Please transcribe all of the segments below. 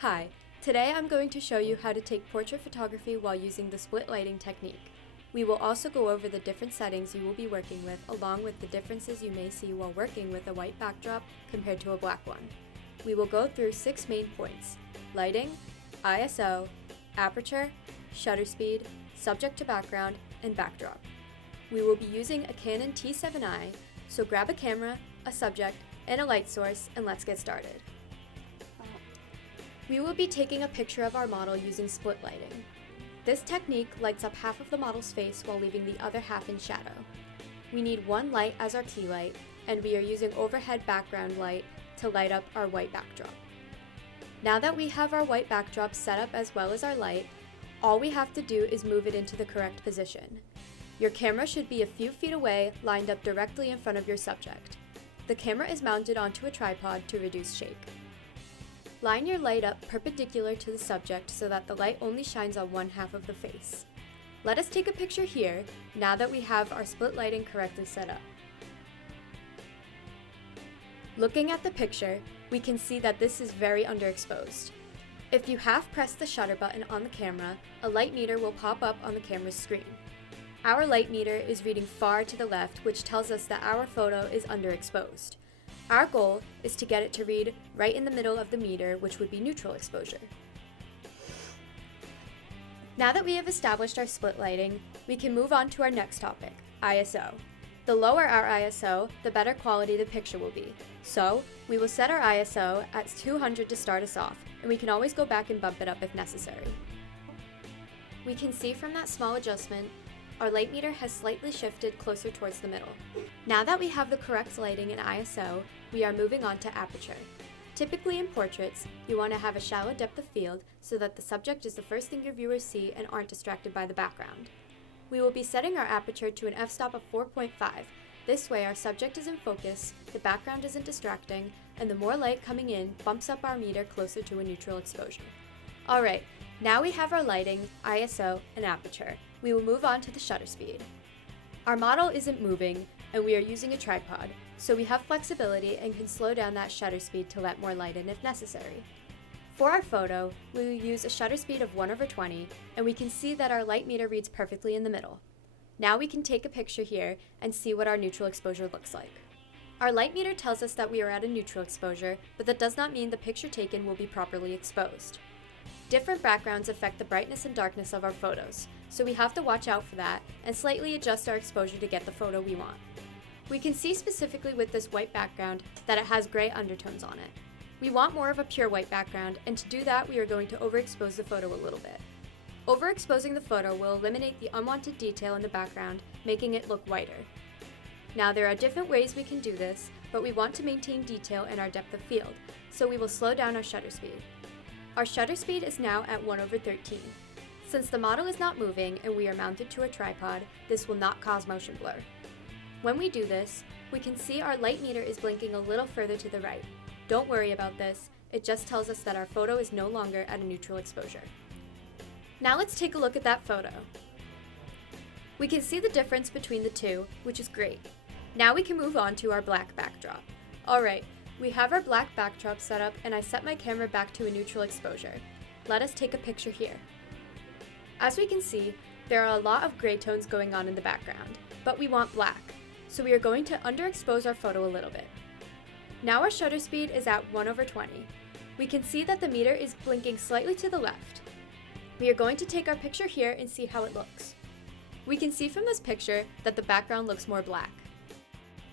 Hi, today I'm going to show you how to take portrait photography while using the split lighting technique. We will also go over the different settings you will be working with, along with the differences you may see while working with a white backdrop compared to a black one. We will go through 6 main points: lighting, ISO, aperture, shutter speed, subject to background, and backdrop. We will be using a Canon T7i, so grab a camera, a subject, and a light source, and let's get started. We will be taking a picture of our model using split lighting. This technique lights up half of the model's face while leaving the other half in shadow. We need one light as our key light, and we are using overhead background light to light up our white backdrop. Now that we have our white backdrop set up as well as our light, all we have to do is move it into the correct position. Your camera should be a few feet away, lined up directly in front of your subject. The camera is mounted onto a tripod to reduce shake. Line your light up perpendicular to the subject so that the light only shines on one half of the face. Let us take a picture here, now that we have our split lighting correctly set up. Looking at the picture, we can see that this is very underexposed. If you half press the shutter button on the camera, a light meter will pop up on the camera's screen. Our light meter is reading far to the left, which tells us that our photo is underexposed. Our goal is to get it to read right in the middle of the meter, which would be neutral exposure. Now that we have established our split lighting, we can move on to our next topic, ISO. The lower our ISO, the better quality the picture will be. So, we will set our ISO at 200 to start us off, and we can always go back and bump it up if necessary. We can see from that small adjustment, our light meter has slightly shifted closer towards the middle. Now that we have the correct lighting and ISO, we are moving on to aperture. Typically in portraits, you want to have a shallow depth of field so that the subject is the first thing your viewers see and aren't distracted by the background. We will be setting our aperture to an f-stop of 4.5. This way our subject is in focus, the background isn't distracting, and the more light coming in bumps up our meter closer to a neutral exposure. Alright, now we have our lighting, ISO, and aperture. We will move on to the shutter speed. Our model isn't moving, and we are using a tripod, so we have flexibility and can slow down that shutter speed to let more light in if necessary. For our photo, we will use a shutter speed of 1/20, and we can see that our light meter reads perfectly in the middle. Now we can take a picture here and see what our neutral exposure looks like. Our light meter tells us that we are at a neutral exposure, but that does not mean the picture taken will be properly exposed. Different backgrounds affect the brightness and darkness of our photos, so we have to watch out for that and slightly adjust our exposure to get the photo we want. We can see specifically with this white background that it has gray undertones on it. We want more of a pure white background, and to do that we are going to overexpose the photo a little bit. Overexposing the photo will eliminate the unwanted detail in the background, making it look whiter. Now there are different ways we can do this, but we want to maintain detail in our depth of field, so we will slow down our shutter speed. Our shutter speed is now at 1/13. Since the model is not moving and we are mounted to a tripod, this will not cause motion blur. When we do this, we can see our light meter is blinking a little further to the right. Don't worry about this, it just tells us that our photo is no longer at a neutral exposure. Now let's take a look at that photo. We can see the difference between the two, which is great. Now we can move on to our black backdrop. Alright, we have our black backdrop set up and I set my camera back to a neutral exposure. Let us take a picture here. As we can see, there are a lot of gray tones going on in the background, but we want black, so we are going to underexpose our photo a little bit. Now our shutter speed is at 1/20. We can see that the meter is blinking slightly to the left. We are going to take our picture here and see how it looks. We can see from this picture that the background looks more black.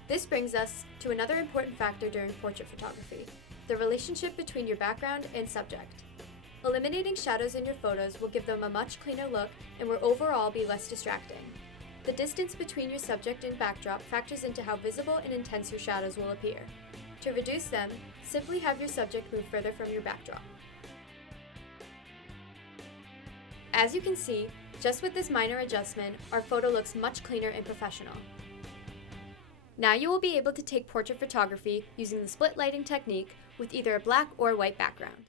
This brings us to another important factor during portrait photography, the relationship between your background and subject. Eliminating shadows in your photos will give them a much cleaner look and will overall be less distracting. The distance between your subject and backdrop factors into how visible and intense your shadows will appear. To reduce them, simply have your subject move further from your backdrop. As you can see, just with this minor adjustment, our photo looks much cleaner and professional. Now you will be able to take portrait photography using the split lighting technique with either a black or white background.